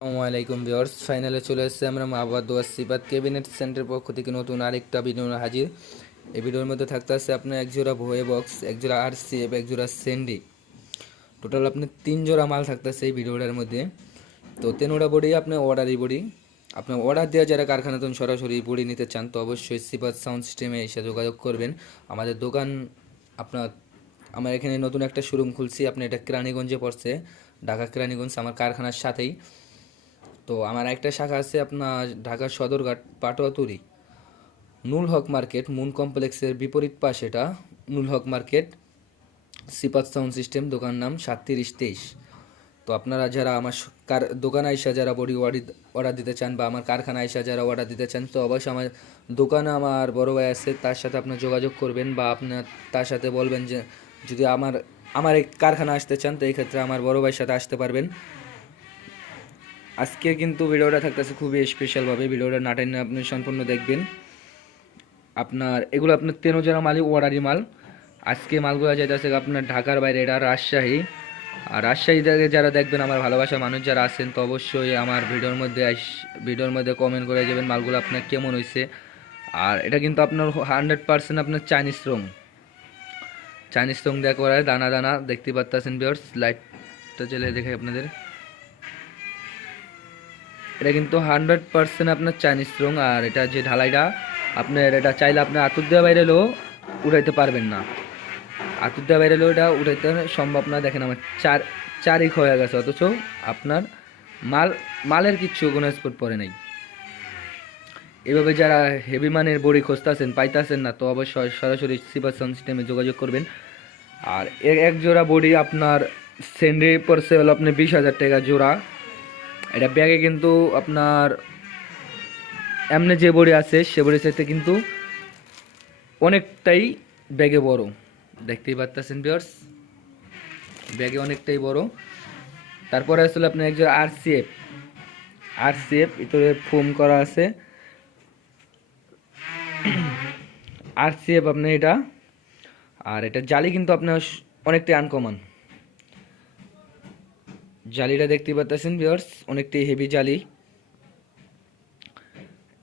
আসসালামু আলাইকুম ভিউয়ার্স, ফাইনালে চলে এসেছে আমরা মাহবাদ দোয়া সিবাদ ক্যাবিনেট সেন্টার পক্ষ থেকে নতুন আরেকটা ভিডিও হাজির। এই ভিডিওর মধ্যে থাকতে আছে আপনার এক জোড়া ভয়ে বক্স, এক জোড়া আর সিএফ এক জোড়া সেন্ডি। টোটাল আপনার তিন জোড়া মাল থাকতেছে এই ভিডিওটার মধ্যে। তো তেনোটা বডি, আপনার অর্ডারই বডি। আপনার অর্ডার দেওয়া যারা কারখানাতন সরাসরি বডি নিতে চান, তো অবশ্যই সিবাদ সাউন্ড সিস্টেমে এসে যোগাযোগ করবেন। আমাদের দোকান আপনার, আমার এখানে নতুন একটা শোরুম খুলছি আপনি এটা কেরানীগঞ্জে পড়ছে, ঢাকা কেরানীগঞ্জ, আমার কারখানার সাথেই। তো আমার একটা শাখা আছে আপনার ঢাকার সদরঘাট, পাটোয়াতুরি। নুল হক মার্কেট, মুন কমপ্লেক্সের বিপরীত পাশে এটা নুল হক মার্কেট, সিপাত সাউন্ড সিস্টেম, দোকান নাম সাতত্রিশ তেইশ। তো আপনারা যারা আমার কার দোকান আইসা যারা বডি অর্ডার দিতে চান বা আমার কারখানা আইসা যারা অর্ডার দিতে চান, তো অবশ্যই আমার দোকানে আমার বড় ভাই আছে, তার সাথে আপনার যোগাযোগ করবেন বা আপনার তার সাথে বলবেন যে, যদি আমার আমার এই কারখানা আসতে চান, তো এই ক্ষেত্রে আমার বড় ভাইয়ের সাথে আসতে পারবেন। আজকে কিন্তু ভিডিওটা থাকতেছে খুবই স্পেশালভাবে ভিডিওটা না টেনে আপনি সম্পূর্ণ দেখবেন। আপনার এগুলো আপনার তেনো যারা মালই অর্ডারি মাল। আজকে মালগুলো যাইতেছে আপনার ঢাকার বাইরে এটা রাজশাহী। আর রাজশাহী থেকে যারা দেখবেন আমার ভালোবাসা মানুষ যারা আছেন তো অবশ্যই আমার ভিডিওর মধ্যে ভিডিওর মধ্যে কমেন্ট করে যাবেন মালগুলো আপনার কেমন হয়েছে আর এটা কিন্তু আপনার হান্ড্রেড পার্সেন্ট আপনার চাইনিজ রং চাইনিজ রং দেওয়া করা হয়, দানা দানা দেখতে পাচ্ছেন বিয়ার্স লাইটটা চলে দেখে আপনাদের। এটা কিন্তু হান্ড্রেড পার্সেন্ট আপনার চাইনিজ রং, আর এটা যে ঢালাইটা, আপনার এটা চাইলে আপনি আতুর দেওয়া বাইরে এলেও উঠাইতে পারবেন না। আতুর দেওয়া বাইরে এটা উঠাইতে সম্ভব না, দেখেন আমার চার, চারিক হয়ে গেছে, অথচ আপনার মাল, মালের কিচ্ছু কোনো স্পট পড়ে নাই। এভাবে যারা হেভি মানের বড়ি খুঁজতেছেন, পাইতেছেন না, তো অবশ্যই সরাসরি সিপার সিস্টেমে যোগাযোগ করবেন। আর এক জোড়া বডি আপনার সেন্ডে পড়ছে হলো আপনি বিশ হাজার টাকা জোড়া। এটা ব্যাগে কিন্তু আপনার এমনি যে বড়ি আছে, সে বড়ির সাথে কিন্তু অনেকটাই ব্যাগে বড়। দেখতেই পাচ্ছেন বিয়ার্স ব্যাগে অনেকটাই বড়। তারপরে আসলে আপনার একজন আর সিএফ আর সিএফ ভিতরে ফোম করা আছে। আর সিএফ আপনার এটা আর এটা জালি কিন্তু আপনার অনেকটাই আনকমন জালিটা দেখতে পাচ্ছেন ভিউয়ার্স অনেকটাই হেভি জালি।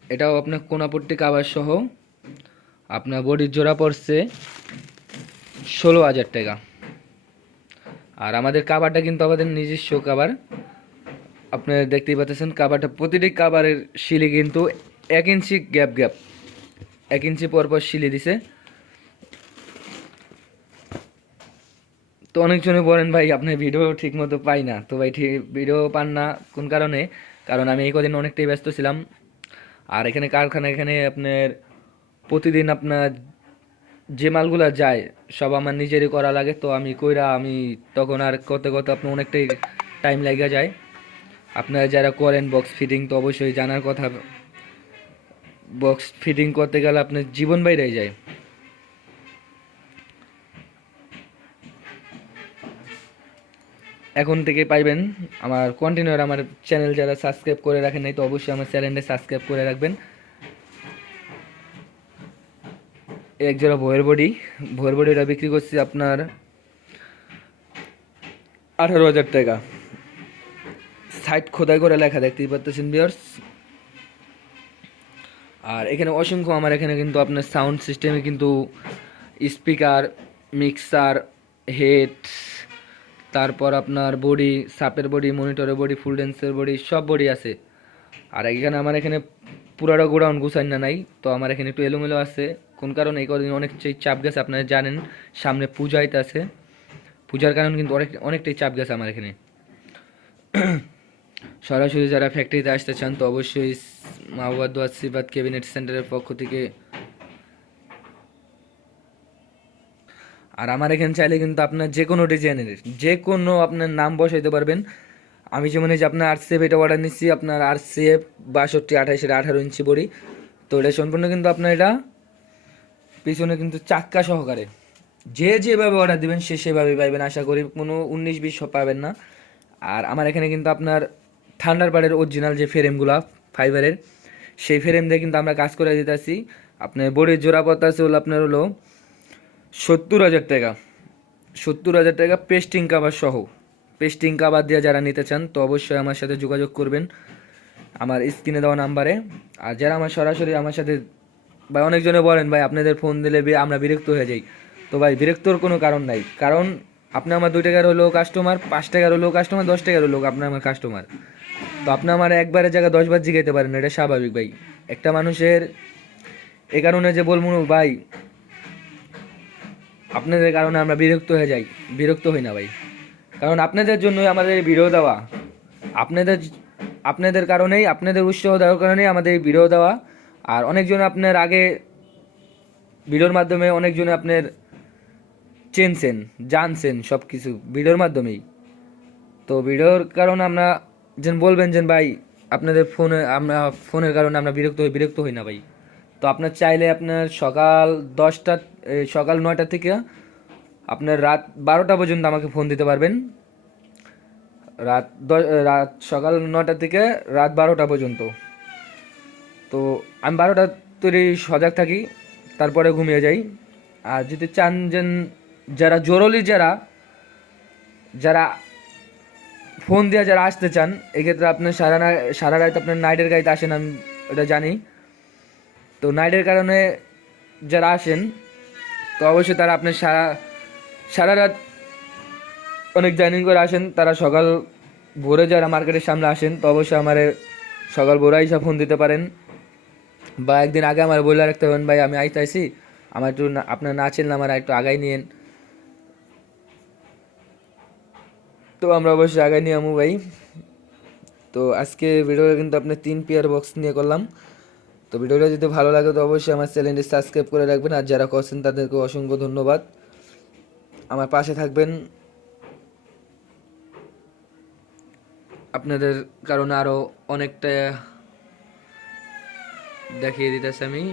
এটাও আপনার কোনাপট্টি কাবার সহ আপনার বডির জোড়া পড়ছে ষোলো হাজার টাকা। আর আমাদের কাবারটা কিন্তু আমাদের নিজস্ব কাবার আপনারা দেখতেই পাচ্ছেন কাবারটা প্রতিটি কাবারের শিলি কিন্তু এক ইঞ্চি গ্যাপ গ্যাপ এক ইঞ্চি পর পর শিলি দিছে। তো অনেকজনে বলেন, ভাই আপনার ভিডিও ঠিক মতো পাই না। তো ভাই, ঠিক ভিডিও পান না কোন কারণে? কারণ আমি এই কদিন অনেকটাই ব্যস্ত ছিলাম। আর এখানে কারখানা, এখানে আপনার প্রতিদিন আপনার যে মালগুলা যায়, সব আমার নিজেরই করা লাগে। তো আমি কইরা, আমি তখন আর করতে করতে আপনার অনেকটাই টাইম লাগা যায়। আপনারা যারা করেন বক্স ফিটিং তো অবশ্যই জানার কথা। বক্স ফিটিং করতে গেলে আপনার জীবন বাইরে যায়। এখন থেকে পাইবেন আমার কন্টিনিউর আমার চ্যানেল যারা সাবস্ক্রাইব করে রাখেন নাই, তো অবশ্যই আমার চ্যানেলটা সাবস্ক্রাইব করে রাখবেন। এক জোড়া ভয়ের বডি। ভয়ের বডিটা বিক্রি করছি আপনার আঠারো হাজার টাকা। সাইট খোদাই করে লেখা, দেখতেই পাচ্ছেন বিয়ার্স আর এখানে অসংখ্য আমার এখানে কিন্তু আপনার সাউন্ড সিস্টেমে কিন্তু স্পিকার মিক্সার হেড তারপর আপনার বডি সাপের বডি মনিটরের বডি ফুল ডেন্সের বডি সব বডি আছে। আর এখানে আমার এখানে পুরাটা গোডাউন গুছাই না নাই, তো আমার এখানে একটু এলোমেলো আছে। কোন কারণে? এই কদিন অনেক চে- চাপ গেছে, আপনারা জানেন, সামনে পূজা আছে পূজার কারণে কিন্তু অনেক, অনেকটাই চাপ গেছে আমার এখানে। সরাসরি যারা ফ্যাক্টরিতে আসতে চান, তো অবশ্যই মাহবাদ দোয়াত সিবাদ ক্যাবিনেট সেন্টারের পক্ষ থেকে আর আমার এখানে চাইলে কিন্তু আপনার যে কোনো ডিজাইনের যে কোনো আপনার নাম বসাইতে পারবেন। আমি যেমন এই যে আপনার আর সেফ এটা অর্ডার নিচ্ছি, আপনার আর সেফ বাষট্টি আঠাশের আঠারো ইঞ্চি বড়ি। তো এটা সম্পূর্ণ কিন্তু আপনার এটা পিছনে কিন্তু চাক্কা সহকারে। যে যেভাবে অর্ডার দিবেন, সে সেভাবে পাইবেন। আশা করি কোনো উনিশ, বিশ পাবেন না। আর আমার এখানে কিন্তু আপনার থান্ডারবার্ডের অরিজিনাল যে ফ্রেমগুলা ফাইবারের সেই ফ্রেম দিয়ে কিন্তু আমরা কাজ করে দিতেছি। আপনার বডির জোড়া পত্তা আছে হলো, আপনার হলো সত্তর হাজার টাকা। সত্তর হাজার টাকা পেস্টিং কাভার সহ। পেস্টিং কাবার দিয়ে যারা নিতে চান, তো অবশ্যই আমার সাথে যোগাযোগ করবেন। আমার স্ক্রিনে দেওয়া নাম্বারে। আর যারা আমার সরাসরি আমার সাথে, ভাই অনেকজনে বলেন, ভাই, আপনাদের ফোন দিলে আমরা বিরক্ত হয়ে যাই। তো ভাই, বিরক্তর কোনো কারণ নাই। কারণ আপনি আমার দুই টাকার হলো কাস্টমার পাঁচ টাকার হলো কাস্টমার দশ টাকার হলো আপনার আমার কাস্টমার তো আপনি আমার একবারের জায়গায় দশবার জিগাইতে পারেন, এটা স্বাভাবিক ভাই। একটা মানুষের, এ কারণে যে বলব, ভাই আপনাদের কারণে আমরা বিরক্ত হয়ে যাই, বিরক্ত হই না ভাই। কারণ আপনাদের জন্যই আমাদের এই দেওয়া। আপনাদের আপনাদের কারণেই, আপনাদের উৎসাহ দেওয়ার কারণেই আমাদের এই দেওয়া। আর অনেকজন আপনার আগে ভিডিওর মাধ্যমে অনেকজন আপনার চেনছেন, জানছেন সব কিছু ভিডিওর মাধ্যমেই। তো ভিডিওর কারণে আমরা যেন বলবেন যেন ভাই, আপনাদের ফোনে, আমরা ফোনের কারণে আমরা বিরক্ত হই বিরক্ত হই না ভাই। তো আপনার চাইলে আপনার সকাল দশটা সকাল নয়টা থেকে আপনার রাত বারোটা পর্যন্ত আমাকে ফোন দিতে পারবেন। রাত রাত সকাল নয়টা থেকে রাত বারোটা পর্যন্ত। তো আমি বারোটা তৈরি সজাগ থাকি, তারপরে ঘুমিয়ে যাই। আর যদি চান যে, যারা জরুরি যারা যারা ফোন দিয়ে যারা আসতে চান, এক্ষেত্রে আপনার সারা সারা রাত আপনার নাইটের গাড়িতে আসেন, আমি এটা জানি। তো নাইটের কারণে যারা আসেন, তো অবশ্যই তারা আপনার সারা সারা রাত অনেক জার্নি করে আসেন। তারা সকাল ভোরে যারা মার্কেটের সামনে আসেন, তো অবশ্যই আমার সকাল ভোরে আইসা ফোন দিতে পারেন। বা একদিন আগে আমার বলে রাখতে পারেন ভাই, আমি আইতে আইসি আমার একটু আপনার না চিনলে আমার একটু আগাই নিয়েন। তো আমরা অবশ্যই আগাই নিয়ে আমু, ভাই। তো আজকে ভিডিওটা কিন্তু আপনার তিন পেয়ার বক্স নিয়ে করলাম। তো ভিডিওটা যদি ভালো লাগে তো অবশ্যই আমার চ্যানেলটি সাবস্ক্রাইব করে রাখবেন। আর যারা করছেন তাদেরকে অসংখ্য ধন্যবাদ। আমার পাশে থাকবেন। আপনাদের কারণে আরও অনেকটা দেখিয়ে দিতেছি আমি।